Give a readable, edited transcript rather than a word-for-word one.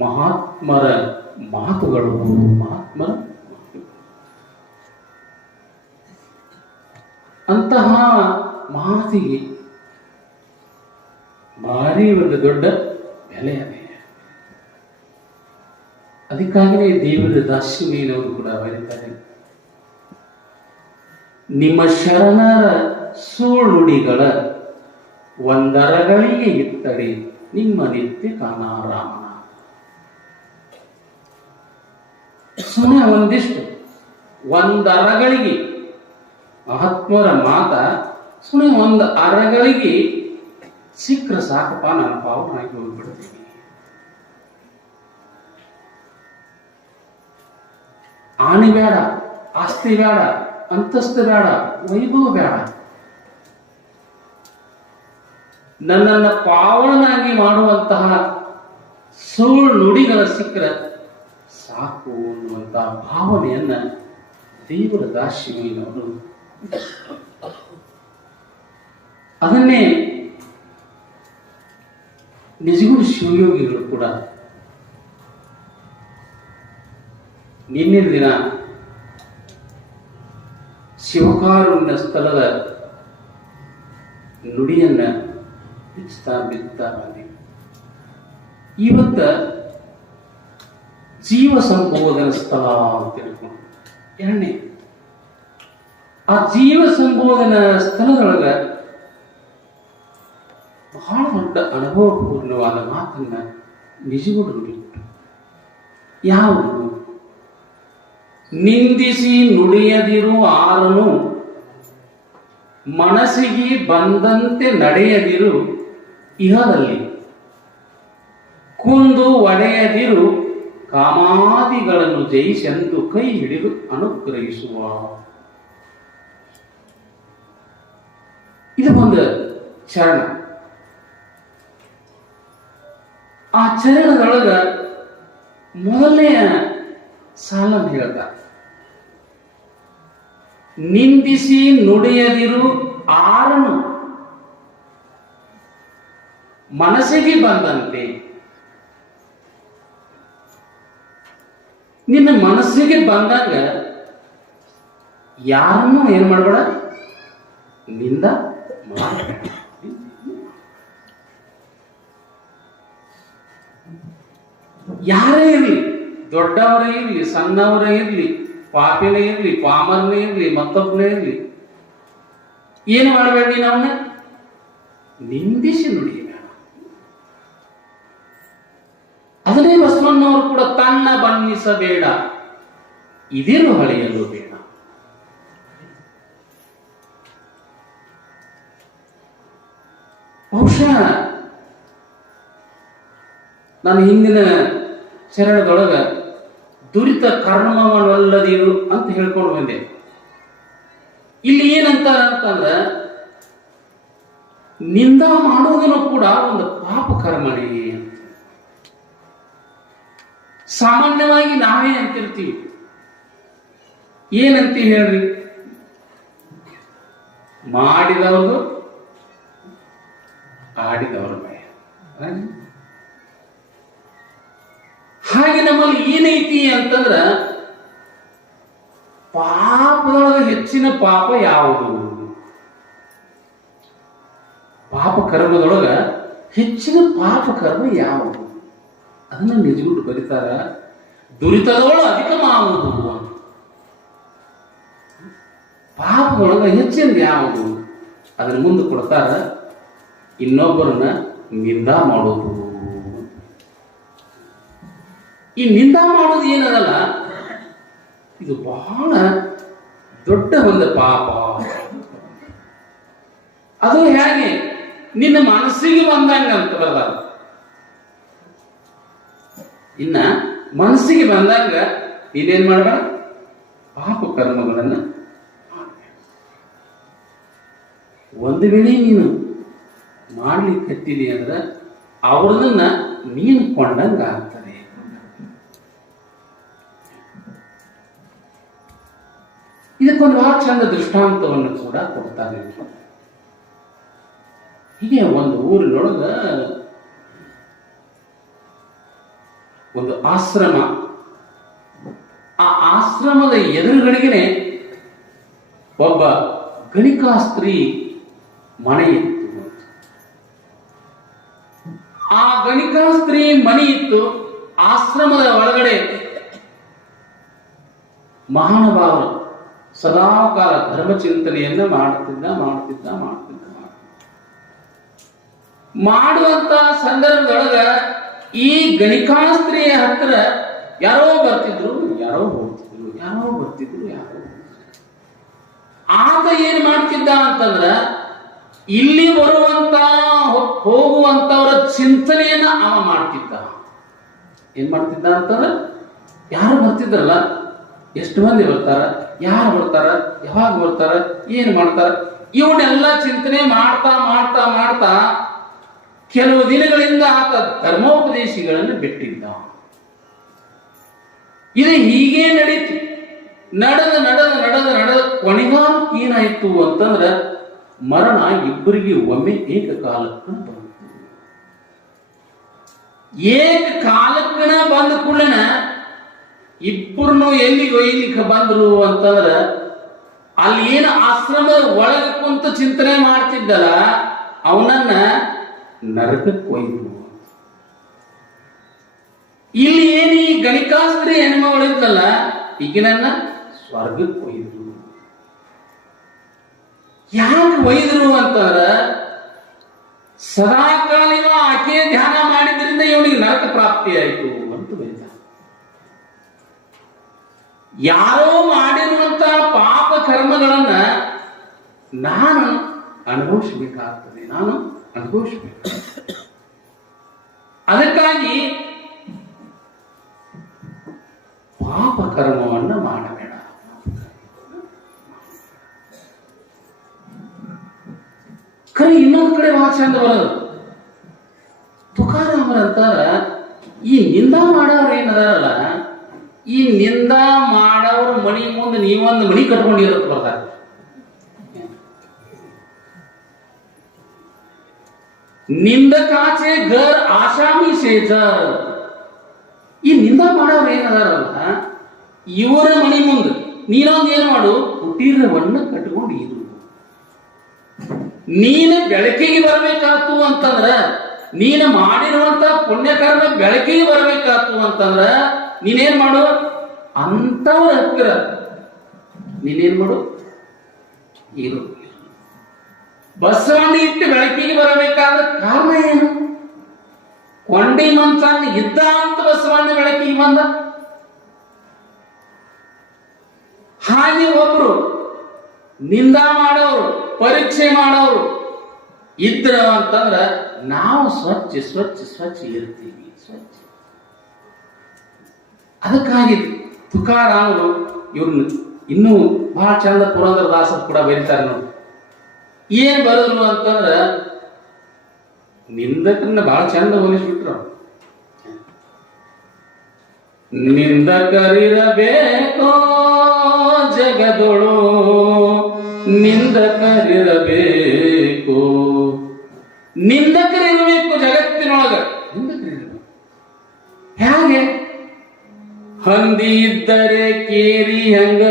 ಮಹಾತ್ಮರ ಮಾತುಗಳು. ಮಹಾತ್ಮರ ಅಂತಹ ಮಾತಿಗೆ ಭಾರಿ ಒಂದು ದೊಡ್ಡ ಬೆಲೆ ಇದೆ. ಅದಕ್ಕಾಗಿಯೇ ದೇವರ ದಾಸಿಮಯ್ಯನವರು ಕೂಡ ಬರೀತಾರೆ, ನಿಮ್ಮ ಶರಣರ ಸುಳ್ಳುಡಿಗಳ ಒಂದರಗಳಿಗೆ ಇತ್ತಡಿ ನಿಮ್ಮ ನಿತ್ಯ ಕಾನಾರಾಮನ. ಸುಮ್ಮನೆ ಒಂದಿಷ್ಟು ಒಂದರಗಳಿಗೆ ಮಹಾತ್ಮರ ಮಾತ ಸುಮ್ಮನೆ ಒಂದು ಅರಗಳಿಗೆ ಸಿಕ್ಕರೆ ಸಾಕಪ್ಪ, ನಾನು ಪಾವನಾಗಿ ಹೋಗ್ಬಿಡ್ತೀನಿ. ಆಣಿ ಬೇಡ, ಆಸ್ತಿ ಬೇಡ, ಅಂತಸ್ತು ಬೇಡ, ವೈಭವ ಬೇಡ. ನನ್ನನ್ನು ಪಾವನಾಗಿ ಮಾಡುವಂತಹ ಸುಳ್ಳು ನುಡಿಗಳ ಸಿಕ್ಕರೆ ಸಾಕು ಅನ್ನುವಂತಹ ಭಾವನೆಯನ್ನ ದೇವರ ದಾಸಿಮಯ್ಯನವರು ಅದನ್ನೇ ನಿಜಗುಣ ಶಿವಯೋಗಿಗಳು ಕೂಡ ನಿನ್ನಿನ ದಿನ ಶಿವಕಾರುಣ್ಯ ಸ್ಥಳದ ನುಡಿಯನ್ನ ಬಿತ್ತಾ ಬಂದಿ. ಇವತ್ತ ಜೀವ ಸಂಬೋಧನ ಸ್ಥಳ ಅಂತ ತಿಳ್ಕೊಂಡು ಎರಡನೇ ಆ ಜೀವ ಸಂಬೋಧನ ಸ್ಥಳದೊಳಗ ಬಹಳ ದೊಡ್ಡ ಅನುಭವಪೂರ್ಣವಾದ ಮಾತನ್ನ ನಿಜಗುಣ ನುಡಿಬಿಟ್ಟು. ಯಾವುದು? ನಿಂದಿಸಿ ನುಡಿಯದಿರು ಆರನು, ಮನಸ್ಸಿಗೆ ಬಂದಂತೆ ನಡೆಯದಿರು ಇಹದಲ್ಲಿ, ಕುಂದು ಒಡೆಯದಿರು ಕಾಮಾದಿಗಳನ್ನು ಜಯಿಸೆಂದು ಕೈ ಹಿಡಿದು ಅನುಗ್ರಹಿಸುವ. ಇದು ಒಂದು ಚರಣ. ಆ ಚರಣದೊಳಗ ಮೊದಲನೆಯ ಸಾಲನ್ನು ಹೇಳ್ತಾರೆ, ನಿಂದಿಸಿ ನುಡಿಯದಿರು ಆರನು, ಮನಸ್ಸಿಗೆ ಬಂದಂತೆ. ನಿನ್ನ ಮನಸ್ಸಿಗೆ ಬಂದಾಗ ಯಾರನ್ನೂ ಏನ್ ಮಾಡಬೇಡ, ನಿಂದ ಮಾಡಬೇಡ. ಯಾರೇ ಇರಲಿ, ದೊಡ್ಡವರೇ ಇರಲಿ, ಸಣ್ಣವರೇ ಇರಲಿ, ಪಾಪಿನೇ ಇರಲಿ, ಪಾಮರನೇ ಇರಲಿ, ಮತ್ತೊಬ್ಬನೇ ಇರಲಿ, ಏನು ಮಾಡಬೇಡ, ನೀನು ಅವನ್ನ ನಿಂದಿಸಿ ನುಡಿಯಬೇಡ. ಅದನ್ನೇ ಬಸವಣ್ಣವರು ಕೂಡ ತನ್ನ ಬಣ್ಣಿಸಬೇಡ, ಇದಿರು ಹಳೆಯಲು ಬೇಡ. ಬಹುಶಃ ನಾನು ಹಿಂದಿನ ಚರಣದೊಳಗ ದುರಿತ ಕರ್ಮವಲ್ಲದಿರು ಅಂತ ಹೇಳ್ಕೊಂಡು ಬಂದೆ. ಇಲ್ಲಿ ಏನಂತಾರ ಅಂತಂದ್ರ, ನಿಂದ ಮಾಡುವುದನ್ನು ಕೂಡ ಒಂದು ಪಾಪ ಕರ್ಮನೇ ಅಂತ. ಸಾಮಾನ್ಯವಾಗಿ ನಾವೇ ಅಂತಿರ್ತೀವಿ, ಏನಂತೀವಿ ಹೇಳ್ರಿ, ಮಾಡಿದವರು ಆಡಿದವರ ಭಯ. ಹಾಗೆ ನಮ್ಮಲ್ಲಿ ಏನೈತಿ ಅಂತಂದ್ರ, ಪಾಪದೊಳಗೆ ಹೆಚ್ಚಿನ ಪಾಪ ಯಾವುದು? ಪಾಪ ಕರ್ಮದೊಳಗ ಹೆಚ್ಚಿನ ಪಾಪ ಕರ್ಮ ಯಾವುದು? ಅದನ್ನ ನಿಜಗುಟ್ಟು ಬರೀತಾರ, ದುರಿತದೊಳ ಅಧಿಕ ಮಾಡುವುದು. ಪಾಪದೊಳಗ ಹೆಚ್ಚಿನ ಯಾವುದು? ಅದನ್ನ ಮುಂದೆ ಕೊಡ್ತಾರ, ಇನ್ನೊಬ್ಬರನ್ನ ನಿಂದ ಮಾಡೋದು. ಈ ನಿಂದ ಮಾಡೋದು ಏನದಲ್ಲ, ಇದು ಬಹಳ ದೊಡ್ಡ ಒಂದು ಪಾಪ. ಅದು ಹೇಗೆ? ನಿನ್ನ ಮನಸ್ಸಿಗೆ ಬಂದಂಗ ಅಂತ ಬರಲ್ಲ. ಇನ್ನ ಮನಸ್ಸಿಗೆ ಬಂದಾಗ ನೀನೇನ್ ಮಾಡಬೇಡ, ಪಾಪ ಕರ್ಮಗಳನ್ನ ಮಾಡಬೇಡ. ಒಂದು ವೇಳೆ ನೀನು ಮಾಡ್ಲಿಕ್ಕೆ ಕಟ್ಟಿದಿ ಅಂದ್ರೆ ಅವ್ರದನ್ನ ನೀನು ಕೊಂಡಂಗ ಆಗ್ತದೆ. ಇದಕ್ಕೊಂದು ಬಹಳ ಚಂದ ದೃಷ್ಟಾಂತವನ್ನು ಕೂಡ ಕೊಡ್ತಾರೆ. ಹೀಗೆ ಒಂದು ಊರಿನೊಳಗ ಒಂದು ಆಶ್ರಮ. ಆ ಆಶ್ರಮದ ಎದುರುಗಡೆಗೆ ಒಬ್ಬ ಗಣಿಕಾ ಸ್ತ್ರೀ ಮನೆ ಇತ್ತು. ಆ ಗಣಿಕಾ ಸ್ತ್ರೀ ಮನೆ ಇತ್ತು. ಆಶ್ರಮದ ಒಳಗಡೆ ಮಹಾನುಭಾವರು ಸದಾಕಾಲ ಧರ್ಮ ಚಿಂತನೆಯನ್ನ ಮಾಡುವಂತ ಸಂದರ್ಭದೊಳಗ ಈ ಗಣಿಕಾ ಸ್ತ್ರೀಯ ಹತ್ರ ಯಾರೋ ಬರ್ತಿದ್ರು, ಯಾರೋ ಹೋಗ್ತಿದ್ರು. ಆತ ಏನ್ ಮಾಡ್ತಿದ್ದ ಅಂತಂದ್ರ ಇಲ್ಲಿ ಬರುವಂತ ಹೋಗುವಂತವರ ಚಿಂತನೆಯನ್ನ ಅವ ಮಾಡ್ತಿದ್ದ. ಏನ್ ಮಾಡ್ತಿದ್ದ ಅಂತಂದ್ರ ಯಾರು ಬರ್ತಿದ್ರಲ್ಲ, ಎಷ್ಟು ಮಂದಿ ಬರ್ತಾರ, ಯಾರು ಬರ್ತಾರ, ಯಾವಾಗ ಬರ್ತಾರ, ಏನ್ ಮಾಡ್ತಾರ, ಇವನ್ನೆಲ್ಲ ಚಿಂತನೆ ಮಾಡ್ತಾ ಕೆಲವು ದಿನಗಳಿಂದ ಆತ ಧರ್ಮೋಪದೇಶಿಗಳನ್ನು ಬಿಟ್ಟಿದ್ದ. ಇದು ಹೀಗೆ ನಡೀತು. ನಡೆದ ಕೊನೆಗಾಲಕ್ಕೆ ಏನಾಯ್ತು ಅಂತಂದ್ರ ಮರಣ ಇಬ್ಬರಿಗೆ ಒಮ್ಮೆ ಏಕಕಾಲಕ್ಕೆ ಬಂತು. ಏಕಕಾಲಕ್ಕನ ಬಂದ ಕೂಡಲೇ ಇಬ್ಬರನ್ನು ಎಲ್ಲಿಗೆ ಬಂದ್ರು ಅಂತಂದ್ರ ಅಲ್ಲಿ ಏನು ಆಶ್ರಮದ ಒಳಗೆ ಕುಂತು ಚಿಂತನೆ ಮಾಡ್ತಿದ್ದಲ್ಲ ಅವನನ್ನ ನರಕಕ್ಕೆ ಒಯ್ದು. ಇಲ್ಲಿ ಏನು ಈ ಗಣಿಕಾಸ್ತ್ರೀ ಹೆಣ್ಮಗಳಿದ್ದಲ್ಲ ಈಗಿನನ್ನ ಸ್ವರ್ಗಕ್ಕೆ ಒಯ್ದ್ರು. ಯಾಕೆ ಒಯ್ದ್ರು ಅಂತಂದ್ರ ಸದಾಕಾಲ ಆಕೆ ಧ್ಯಾನ ಮಾಡಿದ್ರಿಂದ ಇವನಿಗೆ ನರಕ ಪ್ರಾಪ್ತಿ ಆಯಿತು ಅಂತ ಬೈದ. ಯಾರೋ ಮಾಡಿರುವಂತ ಪಾಪ ಕರ್ಮಗಳನ್ನ ನಾನು ಅನುಭವಿಸಬೇಕಾಗ್ತದೆ. ಅದಕ್ಕಾಗಿ ಪಾಪ ಕರ್ಮವನ್ನ ಮಾಡಬೇಡ. ಕರೆ ಇನ್ನೊಂದು ಕಡೆ ಬಹಳ ಚಂದ ಬರೋದು. ತುಕಾರಾಮರಂತಾರ ಈ ನಿಂದ ಮಾಡೋರು ಏನದಾರಲ್ಲ, ಈ ನಿಂದ ಮಾಡೋರ ಮಣಿ ಮುಂದೆ ನೀವೊಂದು ಮಣಿ ಕಟ್ಕೊಂಡಿರೋದು ಬರ್ತಾರೆ. ನಿಂದಕಾಚೆ ಗರ್ ಆಶಾಮಿ ಸೇಜ. ಈ ನಿಂದ ಮಾಡೋರು ಏನದಾರಲ್ಲ ಇವರ ಮಣಿ ಮುಂದೆ ನೀನೊಂದು ಏನು ಮಾಡು, ಕುಟೀರವನ್ನ ಕಟ್ಕೊಂಡು ಇರು. ನೀನು ಬೆಳಕಿಗೆ ಬರಬೇಕಾತು ಅಂತಂದ್ರ, ನೀನು ಮಾಡಿರುವಂತ ಪುಣ್ಯಕರ್ಮ ಬೆಳಕಿಗೆ ಬರಬೇಕಾತು ಅಂತಂದ್ರ ನೀನೇನ್ ಮಾಡು, ಅಂತವ್ರ ಹತ್ತಿರ ನೀನೇನ್ ಮಾಡು, ಇರು. ಬಸವಣ್ಣ ಇಟ್ಟು ಬೆಳಕಿಗೆ ಬರಬೇಕಾದ ಕಾರಣ ಏನು? ಕೊಂಡಿ ಮಂಚನ್ನ ಇದ್ದ ಅಂತ ಬಸವಣ್ಣ ಬೆಳಕಿಗೆ ಬಂದ. ಹಾಗೆ ಒಬ್ರು ನಿಂದ ಮಾಡೋರು, ಪರೀಕ್ಷೆ ಮಾಡೋರು ಇದ್ರ ಅಂತಂದ್ರ ನಾವು ಸ್ವಚ್ಛ ಇರ್ತೀವಿ. ಅದಕ್ಕಾಗಿ ತುಕಾರಾಮರು ಇವ್ರನ್ನ ಇನ್ನೂ ಬಹಳ ಚಂದ ಪುರಂದರದಾಸರು ಕೂಡ ಬರೀತಾರೆ ನೋಡಿ. ಏನ್ ಬರೆದ್ರು ಅಂತಂದ್ರ ನಿಂದಕರನ್ನ ಬಹಳ ಚಂದ ಹೋಲಿಸ್ಬಿಟ್ರು. ನಿಂದಕರಿರಬೇಕೋ ಜಗದೊಳು, ನಿಂದಕರಿರಬೇಕು, ನಿಂದಕರಿರಬೇಕು ಜಗತ್ತಿನೊಳಗ. ನಿಂದಕರಿರಬೇಕು ಹೇಗೆ? ಹಂದಿ ಇದ್ದರೆ ಕೇರಿ ಹಂಗ